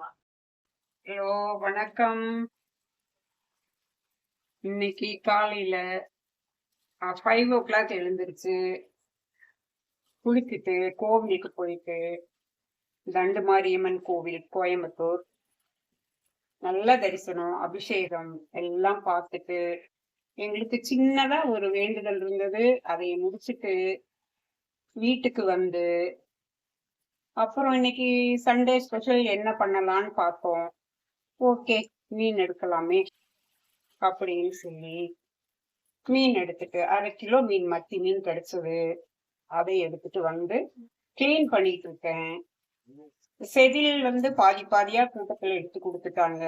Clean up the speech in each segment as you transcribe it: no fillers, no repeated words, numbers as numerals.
Hello, வணக்கம். இன்னைக்கு காலையில 5 o'clock எழுந்திருச்சு, குளிச்சுட்டு கோவிலுக்கு போயிட்டு, தண்டுமாரியம்மன் கோவில் கோயம்புத்தூர் நல்ல தரிசனம், அபிஷேகம் எல்லாம் பார்த்துட்டு, எங்களுக்கு சின்னதா ஒரு வேண்டுதல் இருந்தது. அதை முடிச்சுட்டு வீட்டுக்கு வந்து, அப்புறம் இன்னைக்கு சண்டே ஸ்பெஷல் என்ன பண்ணலாம்னு பார்த்தோம். ஓகே, மீன் எடுக்கலாமே அப்படின்னு சொல்லி மீன் எடுத்துட்டு 1/2 கிலோ மீன், மத்தி மீன் கிடைச்சது. அதை எடுத்துட்டு வந்து கிளீன் பண்ணிட்டு இருக்கேன். செதில் பாதி பாதியா கூட்டத்துல எடுத்து கொடுத்துட்டாங்க.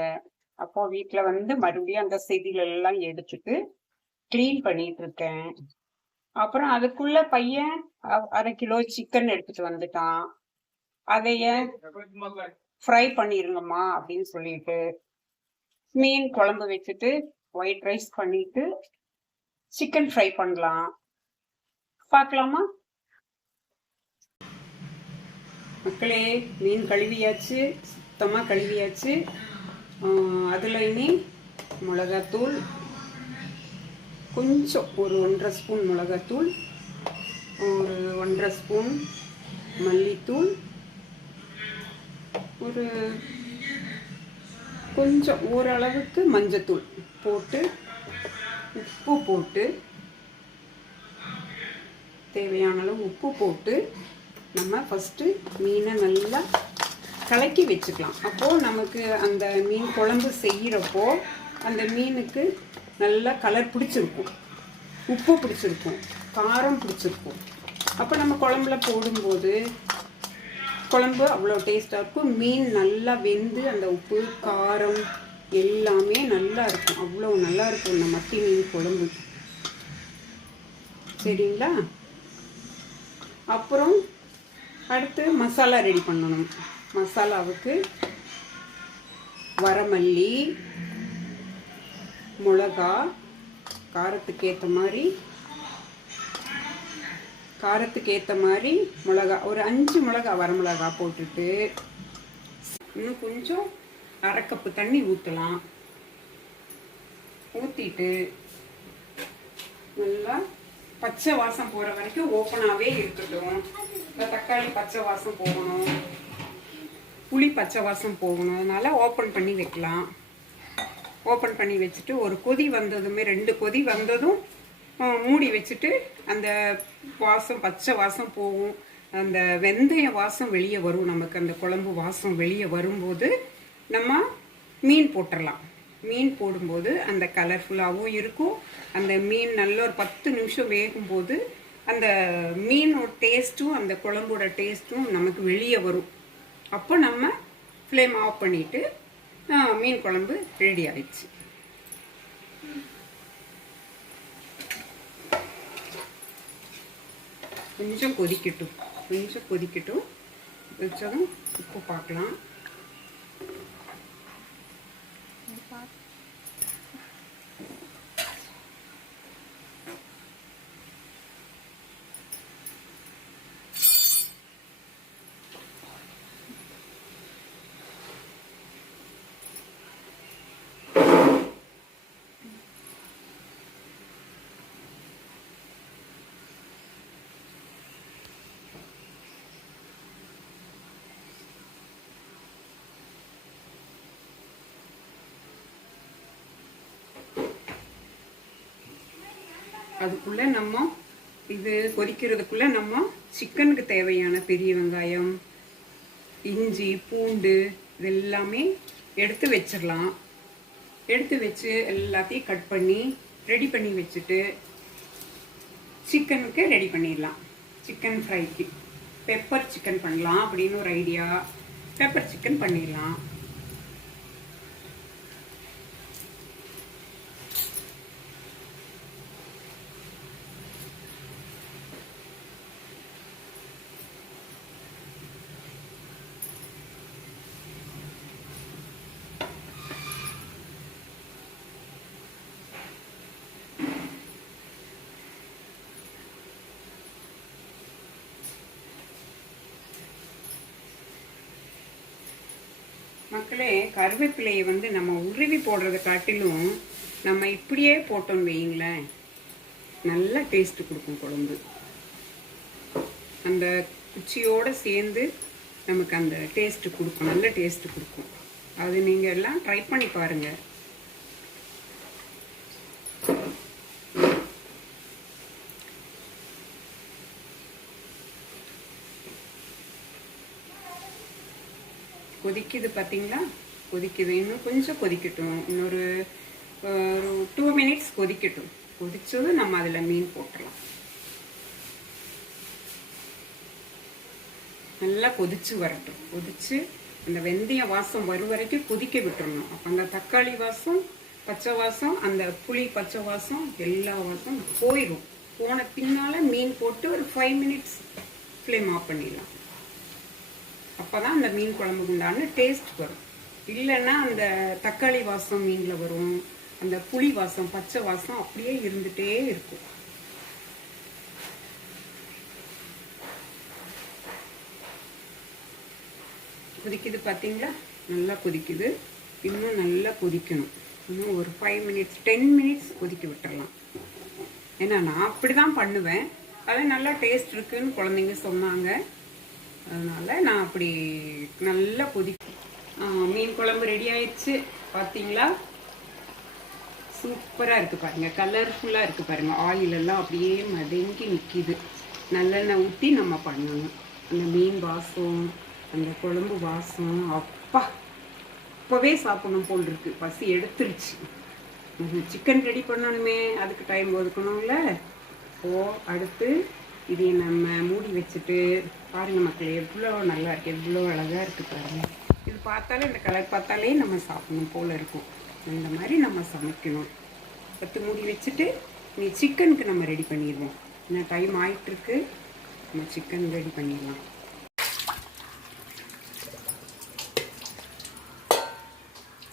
அப்போ வீட்டுல மறுபடியும் அந்த செதில் எல்லாம் எடுத்துட்டு கிளீன் பண்ணிட்டு இருக்கேன். அப்புறம் அதுக்குள்ள பையன் 1/2 கிலோ சிக்கன் எடுத்துட்டு வந்துட்டான். அதைய ஃப்ரை பண்ணிருங்கம்மா அப்படின்னு சொல்லிட்டு மீன் குழம்பு வச்சுட்டு ஒயிட் ரைஸ் பண்ணிட்டு சிக்கன் ஃப்ரை பண்ணலாம். பார்க்கலாமா மக்களே? மீன் கழுவியாச்சு, சுத்தமாக கழுவியாச்சு. அதில் இனி மிளகாத்தூள் கொஞ்சம், ஒரு 1.5 ஸ்பூன் மிளகாத்தூள், ஒரு 1.5 ஸ்பூன் மல்லித்தூள், ஒரு கொஞ்சம் ஓரளவுக்கு மஞ்சத்தூள் போட்டு, உப்பு போட்டு, தேவையான அளவு உப்பு போட்டு நம்ம ஃபஸ்ட்டு மீனை நல்லா கலக்கி வச்சுக்கலாம். அப்போது நமக்கு அந்த மீன் குழம்பு செய்கிறப்போ அந்த மீனுக்கு நல்லா கலர் பிடிச்சிருக்கும், உப்பு பிடிச்சிருக்கும், காரம் பிடிச்சிருக்கும். அப்போ நம்ம குழம்புல போடும்போது குழம்பு அவ்வளோ டேஸ்ட்டாக இருக்கும். மீன் நல்லா வெந்து அந்த உப்பு காரம் எல்லாமே நல்லா இருக்கும். அவ்வளோ நல்லா இருக்கும் இந்த மத்தி மீன் குழம்பு. சரிங்களா? அப்புறம் அடுத்து மசாலா ரெடி பண்ணணும். மசாலாவுக்கு வரமல்லி, மிளகா, காரத்துக்கு ஏற்ற மாதிரி மிளகா, ஒரு 5 மிளகா வரமிளகா போட்டுட்டு இன்னும் கொஞ்சம் 1/2 கப்பு தண்ணி ஊற்றலாம். ஊற்றிட்டு நல்லா பச்சை வாசம் போகிற வரைக்கும் ஓப்பனாகவே இருக்கட்டும். இந்த தக்காளி பச்சை வாசம் போகணும், புளி பச்சை வாசம் போகணும். அதனால ஓப்பன் பண்ணி வைக்கலாம். ஓப்பன் பண்ணி வச்சுட்டு ஒரு கொதி வந்ததுமே, 2 கொதி வந்ததும் மூடி வச்சுட்டு அந்த வாசம், பச்சை வாசம் போகும், அந்த வெந்தய வாசம் வெளியே வரும். நமக்கு அந்த குழம்பு வாசம் வெளியே வரும்போது நம்ம மீன் போட்டுடலாம். மீன் போடும்போது அந்த கலர்ஃபுல்லாகவும் இருக்கும். அந்த மீன் நல்ல ஒரு 10 நிமிஷம் வேகும்போது அந்த மீனோட டேஸ்ட்டும் அந்த குழம்போட டேஸ்ட்டும் நமக்கு வெளியே வரும். அப்போ நம்ம ஃப்ளேம் ஆஃப் பண்ணிவிட்டு மீன் குழம்பு ரெடி ஆயிடுச்சு. கொஞ்சம் கொதிக்கட்டும். வச்சதும் உப்பு பார்க்கலாம். அதுக்குள்ளே நம்ம இது கொதிக்கிறதுக்குள்ளே நம்ம சிக்கனுக்கு தேவையான பெரிய வெங்காயம், இஞ்சி, பூண்டு இதெல்லாமே எடுத்து வச்சிடலாம். எடுத்து வச்சு எல்லாத்தையும் கட் பண்ணி ரெடி பண்ணி வச்சுட்டு சிக்கனுக்கு ரெடி பண்ணிடலாம். சிக்கன் ஃப்ரைக்கு பெப்பர் சிக்கன் பண்ணலாம் அப்படின்னு ஒரு ஐடியா. பெப்பர் சிக்கன் பண்ணிடலாம். மக்களே, கருவேப்பிலையை வந்து நம்ம உருவி போடுறதை காட்டிலும் நம்ம இப்படியே போட்டோம்னு வைங்களேன், நல்ல டேஸ்ட்டு கொடுக்கும் குழம்பு. அந்த குச்சியோடு சேர்ந்து நமக்கு அந்த டேஸ்ட்டு கொடுக்கும், நல்ல டேஸ்ட்டு கொடுக்கும். அது நீங்கள் எல்லாம் ட்ரை பண்ணி பாருங்கள். கொதிக்குது பார்த்தீங்களா? கொதிக்குது. இன்னும் கொஞ்சம் கொதிக்கட்டும். இன்னொரு 2 மினிட்ஸ் கொதிக்கட்டும். கொதிச்சதும் நம்ம அதில் மீன் போட்டுடலாம். நல்லா கொதிச்சு வரட்டும். கொதிச்சு அந்த வெந்தய வாசம் வரும் வரைக்கும் கொதிக்க விட்டுறணும். அப்போ அந்த தக்காளி வாசம், பச்சை வாசம், அந்த புளி பச்சை வாசம், எல்லா வாசம் போயிடும். போன பின்னால் மீன் போட்டு ஒரு 5 மினிட்ஸ் ஃப்ளேம் ஆஃப் பண்ணிடலாம். அப்போ தான் அந்த மீன் குழம்புக்கு உண்டான டேஸ்ட் வரும். இல்லைன்னா அந்த தக்காளி வாசம் மீனில் வரும், அந்த புளி வாசம், பச்சை வாசம் அப்படியே இருந்துகிட்டே இருக்கும். கொதிக்குது பார்த்தீங்களா? நல்லா கொதிக்குது. இன்னும் நல்லா கொதிக்கணும். இன்னும் ஒரு 5 மினிட்ஸ் 10 மினிட்ஸ் கொதிக்க விட்டுறலாம். ஏன்னா நான் அப்படி தான் பண்ணுவேன். அது நல்லா டேஸ்ட் இருக்குன்னு குழந்தைங்க சொன்னாங்க. அதனால் நான் அப்படி நல்லா மீன் குழம்பு ரெடி ஆயிடுச்சு. பார்த்தீங்களா? சூப்பராக இருக்குது பாருங்கள். கலர்ஃபுல்லாக இருக்குது பாருங்கள். ஆயிலெல்லாம் அப்படியே மதங்கி நிற்கிது. நல்லெண்ணெய் ஊற்றி நம்ம பண்ணணும். அந்த மீன் வாசம், அந்த குழம்பு வாசம், அப்பா இப்போவே சாப்பிடணும் போல் இருக்குது. பசி எடுத்துருச்சு. சிக்கன் ரெடி பண்ணணுமே, அதுக்கு டைம் ஒதுக்கணும்ல. அடுத்து இதை நம்ம மூடி வச்சுட்டு பாருங்கள் மக்களே, எவ்வளோ நல்லா இருக்குது, எவ்வளோ அழகாக இருக்குது பாருங்கள். இது பார்த்தாலே, இந்த கலர் பார்த்தாலே நம்ம சாப்பிடணும் போல் இருக்கும். இந்த மாதிரி நம்ம சமைக்கணும். பத்து மூடி வச்சுட்டு நீ சிக்கனுக்கு நம்ம ரெடி பண்ணிடுவோம். இன்னும் டைம் ஆகிட்டுருக்கு. நம்ம சிக்கன் ரெடி பண்ணிடலாம்.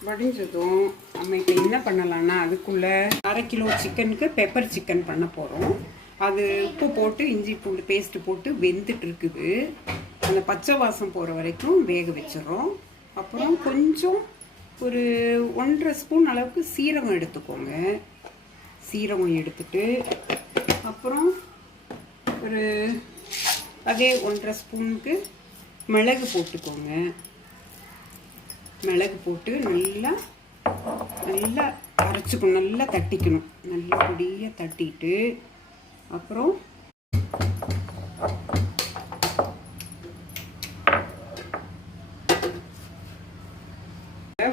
வடிஞ்சதும் நம்ம இப்போ என்ன பண்ணலான்னா, அதுக்குள்ளே 1/2 கிலோ சிக்கனுக்கு பெப்பர் சிக்கன் பண்ண போகிறோம். அது உப்பு போட்டு இஞ்சி பூண்டு பேஸ்ட்டு போட்டு வெந்துட்டு இருக்குது. அந்த பச்சை வாசம் போகிற வரைக்கும் வேக வச்சிடறோம். அப்புறம் கொஞ்சம் ஒரு 1.5 ஸ்பூன் அளவுக்கு சீரகம் எடுத்துக்கோங்க. சீரகம் எடுத்துட்டு அப்புறம் ஒரு அதே 1.5 ஸ்பூனுக்கு மிளகு போட்டுக்கோங்க. மிளகு போட்டு நல்லா நல்லா அரைச்சிக்கணும், நல்லா தட்டிக்கணும். நல்லா பொடியாக தட்டிட்டு அப்புறம்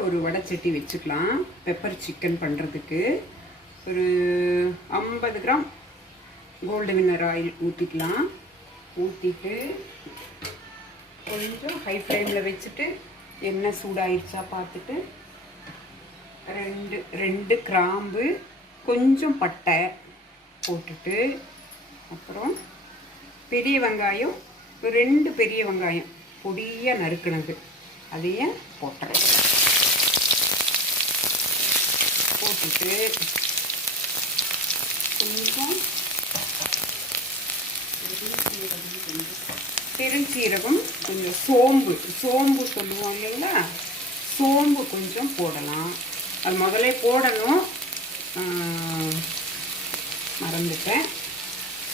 ஒரு வடைச்சட்டி வச்சுக்கலாம். பெப்பர் சிக்கன் பண்ணுறதுக்கு ஒரு 50 கிராம் கோல்டு வின்னர் ஆயில் ஊற்றிக்கலாம். ஊற்றிட்டு கொஞ்சம் ஹை ஃப்ளேமில் வச்சுட்டு எண்ணெய் சூடாயிடுச்சா பார்த்துட்டு 2 கிராம்பு, கொஞ்சம் பட்டை போட்டுட்டு அப்புறம் பெரிய வெங்காயம், 2 பெரிய வெங்காயம் பொடியாக நறுக்கினது அதையும் போட்டுறேன். போட்டுட்டு கொஞ்சம் பெருஞ்சீரகம், கொஞ்சம் சோம்பு சொல்லுவோம் இல்லைங்களா, சோம்பு கொஞ்சம் போடலாம். அது முதல்ல போடணும், மறந்துட்டேன்.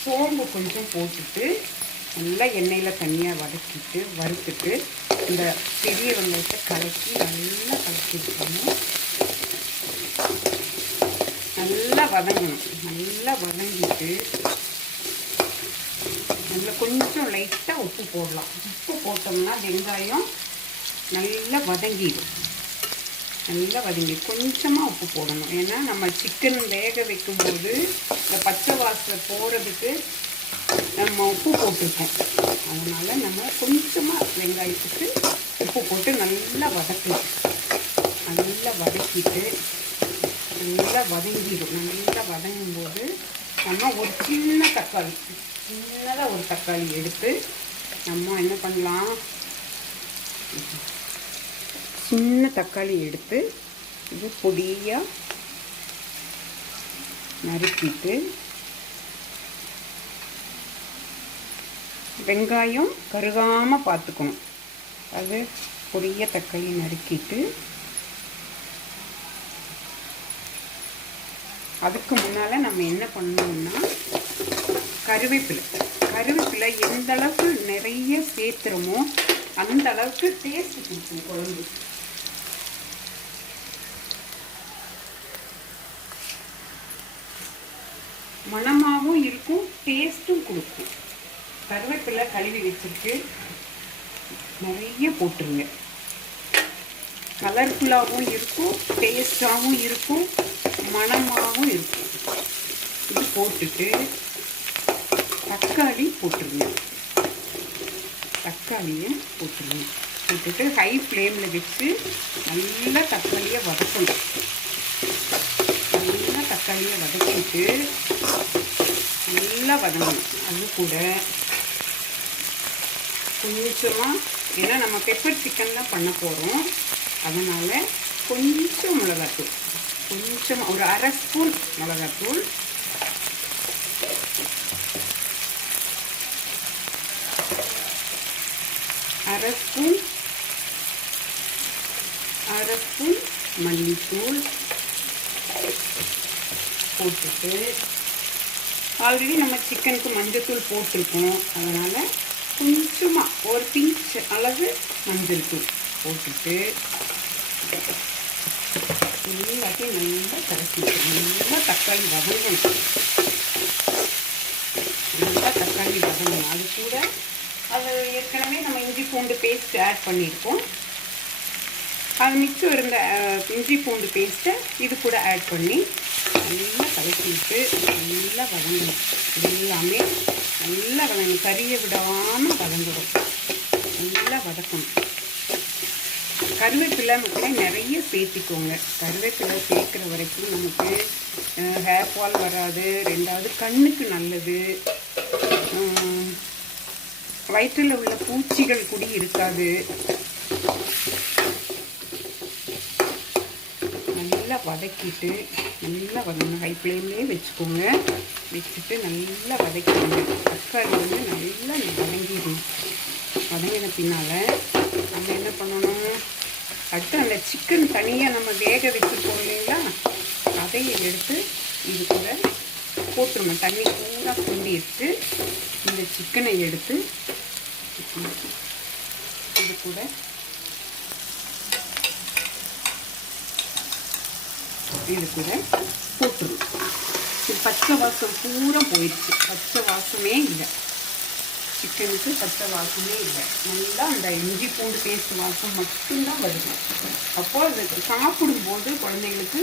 சோம்பு கொஞ்சம் போட்டுட்டு நல்லா எண்ணெயில் தனியாக வறுத்துட்டு இந்த பெரிய வெங்காயத்தை கலக்கி நல்லா கலக்கி விட்டுக்கணும். நல்லா வதங்கணும். நல்லா வதங்கிட்டு நல்லா கொஞ்சம் லைட்டாக உப்பு போடலாம். உப்பு போட்டோம்னா வெங்காயம் நல்லா வதங்கிடும். நல்லா வதங்கி கொஞ்சமாக உப்பு போடணும். ஏன்னா நம்ம சிக்கன் வேக வைக்கும்போது இந்த பச்சை வாசம் போகிறதுக்கு நம்ம உப்பு போட்டிருக்கோம். அதனால் நம்ம கொஞ்சமாக வெங்காயத்துக்கு உப்பு போட்டு நல்லா வதக்கலாம். நல்லா வதக்கிட்டு நல்லா வதங்கிடும். நல்லா வதங்கும்போது நம்ம ஒரு சின்னதாக ஒரு தக்காளி எடுத்து நம்ம என்ன பண்ணலாம், சின்ன தக்காளி எடுத்து இது பொடியாக நறுக்கிட்டு வெங்காயம் கருகாமல் பார்த்துக்கணும். அது பொரிய தக்காளி நறுக்கிட்டு அதுக்கு முன்னால் நம்ம என்ன பண்ணணும்னா கருவேப்பிலை எந்த அளவுக்கு நிறைய சேர்த்துறோமோ அந்த அளவுக்கு டேஸ்ட் கொடுக்கும் குழம்பு. மணமாகவும் இருக்கும், டேஸ்ட்டும் கொடுக்கும். கருவேப்பிலை கழுவி வச்சுருக்கு நிறைய போட்டுருங்க. கலர்ஃபுல்லாகவும் இருக்கும், டேஸ்டாகவும் இருக்கும், மணமாகவும் இருக்கும். இது போட்டுட்டு தக்காளி போட்டுருங்க. தக்காளியை போட்டுட்டு ஹை ஃப்ளேமில் வச்சு நல்லா தக்காளியை வதக்கணும். நல்லா தக்காளியை வதக்கிட்டு நல்லா வதங்கணும். அது கூட கொஞ்சமாக, ஏன்னா நம்ம பெப்பர் சிக்கன் தான் பண்ண போகிறோம், அதனால் கொஞ்சம் மிளகாத்தூள், கொஞ்சமாக ஒரு 1/2 ஸ்பூன் மிளகாத்தூள், அரை ஸ்பூன் மல்லித்தூள் போட்டுட்டு, ஆல்ரெடி நம்ம சிக்கனுக்கு மஞ்சத்தூள் போட்டிருக்கோம், அதனால் கொஞ்சமாக ஒரு பிஞ்ச் அளவு மஞ்சள் தூள் போட்டுட்டு எல்லாத்தையும் நல்லா கரைச்சிக்கணும். நல்லா தக்காளி வதங்கணும். அது கூட அது ஏற்கனவே நம்ம இஞ்சி பூண்டு பேஸ்ட் ஆட் பண்ணியிருக்கோம். அது மிச்சம் இருந்த இஞ்சி பூண்டு பேஸ்ட்டை இது கூட ஆட் பண்ணி நல்லா கலக்கிட்டு நல்லா வதங்கணும். எல்லாமே நல்லா வதங்கணும், கறியை விடாமல் வதங்கணும், நல்லா வதக்கணும். கருவேப்பிலை மக்களே நிறைய சேர்த்திக்கோங்க. கருவேப்பிலை சேர்க்குற வரைக்கும் நமக்கு ஹேர் ஃபால் வராது. ரெண்டாவது கண்ணுக்கு நல்லது. வயிற்றில் உள்ள பூச்சிகள் கூட இருக்காது. நல்லா வதக்கிட்டு நல்லா வதங்கணும். ஹை ஃப்ளேம்லேயே வச்சுக்கோங்க. வச்சுட்டு நல்லா வதக்கிடுங்க. தக்காளி நல்லா வதங்கிடும். வதங்கின பின்னால் நம்ம என்ன பண்ணணும், அடுத்து அந்த சிக்கன் தனியாக நம்ம வேக வச்சுருக்கோம் இல்லைங்களா, அதையை எடுத்து இது கூட போட்டுருணும். தண்ணி பூரா கொண்டு எடுத்து இந்த சிக்கனை எடுத்து இது கூட போட்டுருணும். பச்சை வாசம் பூரா போயிடுச்சு. பச்சை வாசமே இல்லை, சிக்கனுக்கு பச்சை வாசமே இல்லை. நல்லா அந்த இஞ்சி பூண்டு பேஸ்ட் வாசம் மட்டும்தான் வருது. அப்போது அது சாப்பிடும்போது குழந்தைங்களுக்கு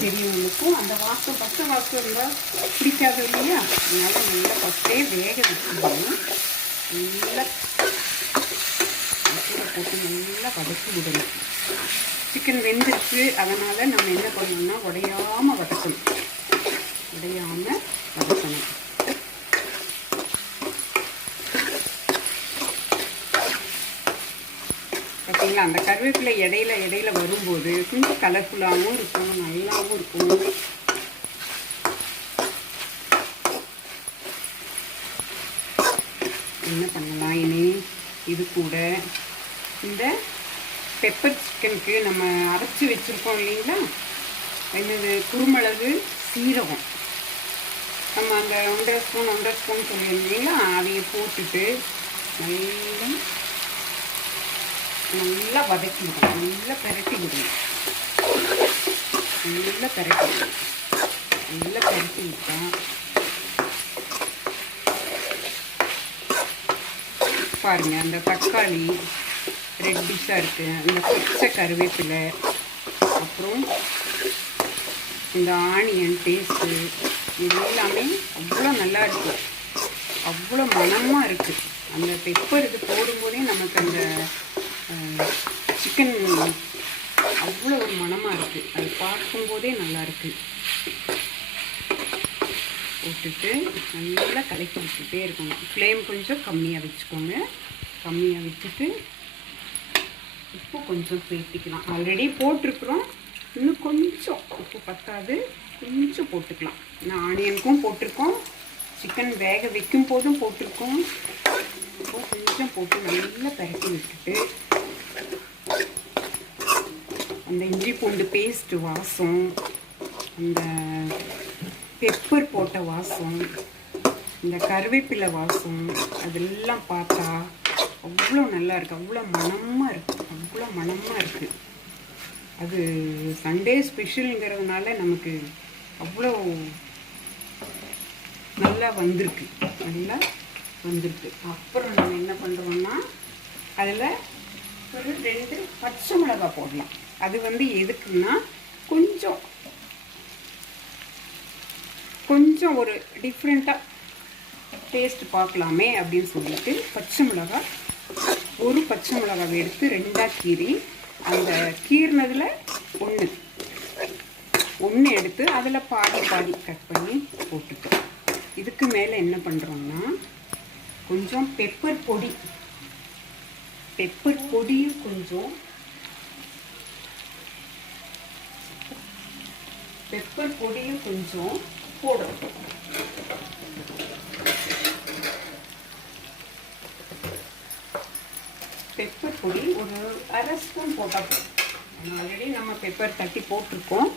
பெரியவங்களுக்கும் அந்த வாசம், பச்சை வாசம் இருந்தால் பிடிக்காது இல்லையா, அதனால் நல்லா ஃபஸ்ட்டே வேக வச்சுக்கணும். நல்லா போட்டு நல்லா வதக்கி விடணும். சிக்கன் வெந்துருச்சு, அதனால் நம்ம என்ன பண்ணணும்னா உடையாமல் வதக்கணும். பார்த்தீங்களா, அந்த கருவேப்பிலை இடையில வரும்போது கொஞ்சம் கலர்ஃபுல்லாகவும் இருக்கும், நல்லாவும் இருக்கும். என்ன பண்ணலாம் இனி, இது கூட இந்த பெப்பர் சிக்கனுக்கு நம்ம அரைச்சி வச்சுருக்கோம் இல்லைங்களா, என்னது குருமிளகு, சீரகம், நம்ம அந்த 1.5 ஸ்பூன் சொல்லியிருந்தீங்களா, அதையை போட்டுட்டு நல்லா வதக்கி விடணும். நல்லா பெரட்டி விடணும். நல்லா பெரட்டி விட்டால் பாருங்கள், அந்த தக்காளி ரெட்டிஷாக இருக்குது, இந்த பச்சை கருவேப்பிலை, அப்புறம் இந்த ஆனியன் பேஸ்ட்டு, இது எல்லாமே அவ்வளோ நல்லா இருக்குது, அவ்வளோ மணமாக இருக்குது. அந்த பெப்பர் இது போடும்போதே நமக்கு அந்த சிக்கன் அவ்வளோ ஒரு மணமாக இருக்குது. அது பார்க்கும்போதே நல்லா இருக்குது. போட்டுட்டு நல்லா கலக்கி விட்டுட்டே இருக்கணும். ஃப்ளேம் கொஞ்சம் கம்மியாக வச்சுக்கோங்க. கம்மியாக வச்சுட்டு உப்பு கொஞ்சம் சேர்த்திக்கலாம். ஆல்ரெடி போட்டிருக்குறோம், இன்னும் கொஞ்சம் உப்பு பத்தாது, கொஞ்சம் போட்டுக்கலாம். நான் ஆனியனுக்கும் போட்டிருக்கோம், சிக்கன் வேக வைக்கும் போதும் போட்டிருக்கோம். கொஞ்சம் போட்டு நல்லா பரட்டி விட்டுட்டு அந்த இஞ்சி பூண்டு பேஸ்ட் வாசம், அந்த பெப்பர் போட்ட வாசம், இந்த கருவேப்பிலை வாசம், அதெல்லாம் பார்த்தா அவ்வளோ நல்லா இருக்குது. அவ்வளோ மணமாக இருக்குது. அவ்வளோ மணமாக இருக்குது. அது சண்டே ஸ்பெஷலுங்கிறதுனால நமக்கு அவ்வளோ நல்லா வந்திருக்கு. நல்லா வந்திருக்கு. அப்புறம் நம்ம என்ன பண்ணுறோம்னா அதில் ஒரு 2 பச்சை மிளகாய் போடலாம். அது வந்து எதுக்குன்னா கொஞ்சம் ஒரு டிஃப்ரெண்ட்டாக டேஸ்ட் பார்க்கலாமே அப்படின்னு சொல்லிட்டு ஒரு பச்சை மிளகாவை எடுத்து 2ஆக கீறி, அந்த கீறினதில் ஒன்று எடுத்து அதில் பாதி கட் பண்ணி போட்டுட்டோம். இதுக்கு மேலே என்ன பண்ணுறோம்னா கொஞ்சம் பெப்பர் பொடியும் கொஞ்சம் போடணும். பெப்பர் பொடி ஒரு 1/2 ஸ்பூன் போட்டால் போதும். ஆல்ரெடி நம்ம பெப்பர் தட்டி போட்டிருக்கோம்.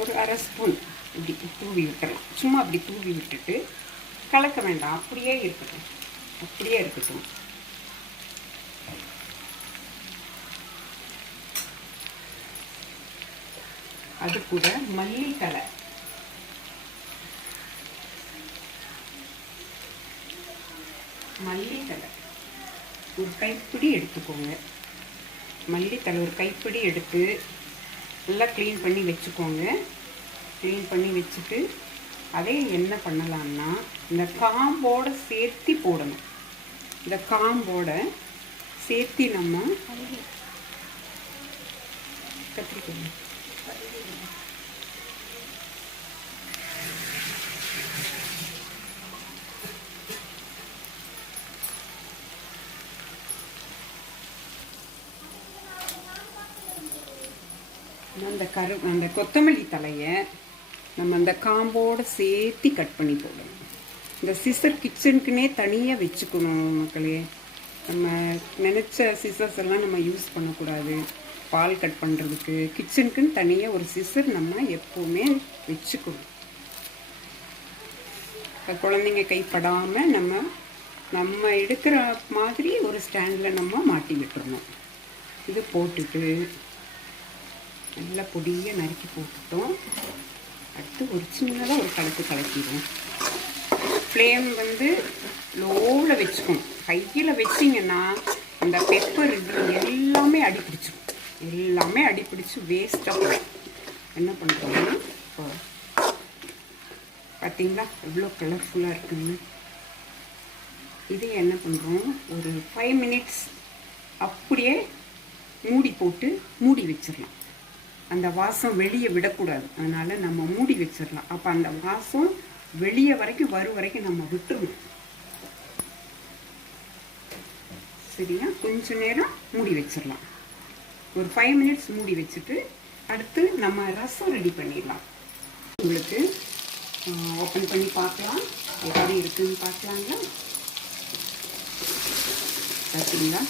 ஒரு 1/2 ஸ்பூன் இப்படி தூவி விட்டுறலாம். சும்மா அப்படி தூவி விட்டுட்டு கலக்க வேண்டாம். அப்படியே இருக்கட்டும். அது கூட மல்லித்தலை ஒரு கைப்பிடி எடுத்துக்கோங்க. மல்லித்தலை ஒரு கைப்பிடி எடுத்து நல்லா க்ளீன் பண்ணி வச்சுக்கோங்க. க்ளீன் பண்ணி வச்சுட்டு அதை என்ன பண்ணலாம்னா இந்த காம்போட சேர்த்து போடணும். இந்த காம்போட சேர்த்து நம்ம கத்திரிக்கோங்க. அந்த கொத்தமல்லி தலையை நம்ம அந்த காம்போடு சேர்த்து கட் பண்ணி போடணும். இந்த சிசர் கிச்சனுக்குன்னே தனியாக வச்சுக்கணும் மக்களே. நம்ம நினச்ச சிசர்ஸ் எல்லாம் நம்ம யூஸ் பண்ணக்கூடாது. பால் கட் பண்ணுறதுக்கு கிச்சனுக்குன்னு தனியாக ஒரு சிசர் நம்ம எப்போவுமே வச்சுக்கணும். குழந்தைங்க கைப்படாமல் நம்ம எடுக்கிற மாதிரி ஒரு ஸ்டாண்டில் நம்ம மாட்டி விட்டுறணும். இது போட்டுட்டு நல்லா பொடியாக நறுக்கி போட்டுட்டோம். அடுத்து ஒரு சின்னதாக ஒரு கலக்கிடுவோம். ஃப்ளேம் வந்து லோவில் வச்சுக்கணும். கையில் வச்சிங்கன்னா அந்த பெப்பர் இது எல்லாமே அடிப்பிடிச்சு வேஸ்ட்டாக போகும். என்ன பண்ணுறோம்னா இப்போ பார்த்தீங்களா எவ்வளோ கலர்ஃபுல்லாக இருக்குன்னு. இது என்ன பண்ணுறோம், ஒரு 5 மினிட்ஸ் அப்படியே மூடி வச்சிடலாம். அந்த வாசம் வெளியே விடக்கூடாது. அதனால் நம்ம மூடி வச்சிடலாம். அப்போ அந்த வாசம் வெளியே வரைக்கும் நம்ம விட்டுருவோம். சரியா? கொஞ்ச நேரம் மூடி வச்சிடலாம். ஒரு 5 மினிட்ஸ் மூடி வச்சுட்டு அடுத்து நம்ம ரசம் ரெடி பண்ணிடலாம். உங்களுக்கு ஓப்பன் பண்ணி பார்க்கலாம், எப்படி இருக்குன்னு பார்க்கலாங்களா? பார்த்தீங்களா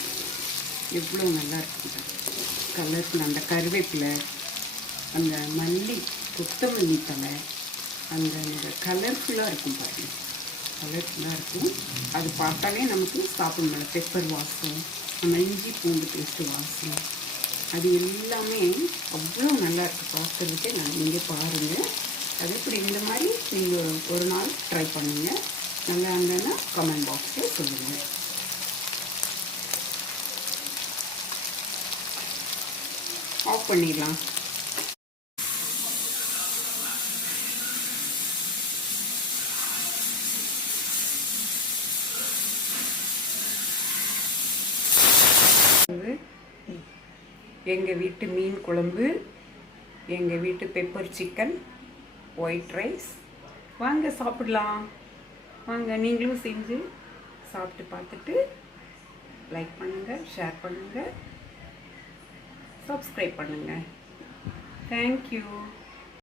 எவ்வளோ நல்லா இருக்குது கலர்ஃபுல். அந்த கருவேப்பிலை, அந்த கொத்தமல்லி தலை, அந்த கலர்ஃபுல்லாக இருக்கும் பாருங்கள். கலர்ஃபுல்லாக இருக்கும். அது பார்த்தாலே நமக்கு சாப்பிடணும். பெப்பர் வாசம், அந்த இஞ்சி பூண்டு பேஸ்ட்டு வாசம், அது எல்லாமே அவ்வளோ நல்லா இருக்குது பார்க்குறதுக்கே. நீங்கள் பாருங்கள். அது இப்படி இந்த மாதிரி நீங்கள் ஒரு நாள் ட்ரை பண்ணுங்கள். நல்லா இருந்ததுன்னா கமெண்ட் பாக்ஸில் சொல்லுங்கள். ஆஃப் பண்ணிடலாம். எங்கள் வீட்டு மீன் குழம்பு, எங்கள் வீட்டு பெப்பர் சிக்கன், ஒயிட் ரைஸ். வாங்க சாப்பிடலாம். வாங்க நீங்களும் செஞ்சு சாப்பிட்டு பார்த்துட்டு லைக் பண்ணுங்கள், ஷேர் பண்ணுங்கள், சப்ஸ்கிரைப் பண்ணுங்கள். தேங்க்யூ.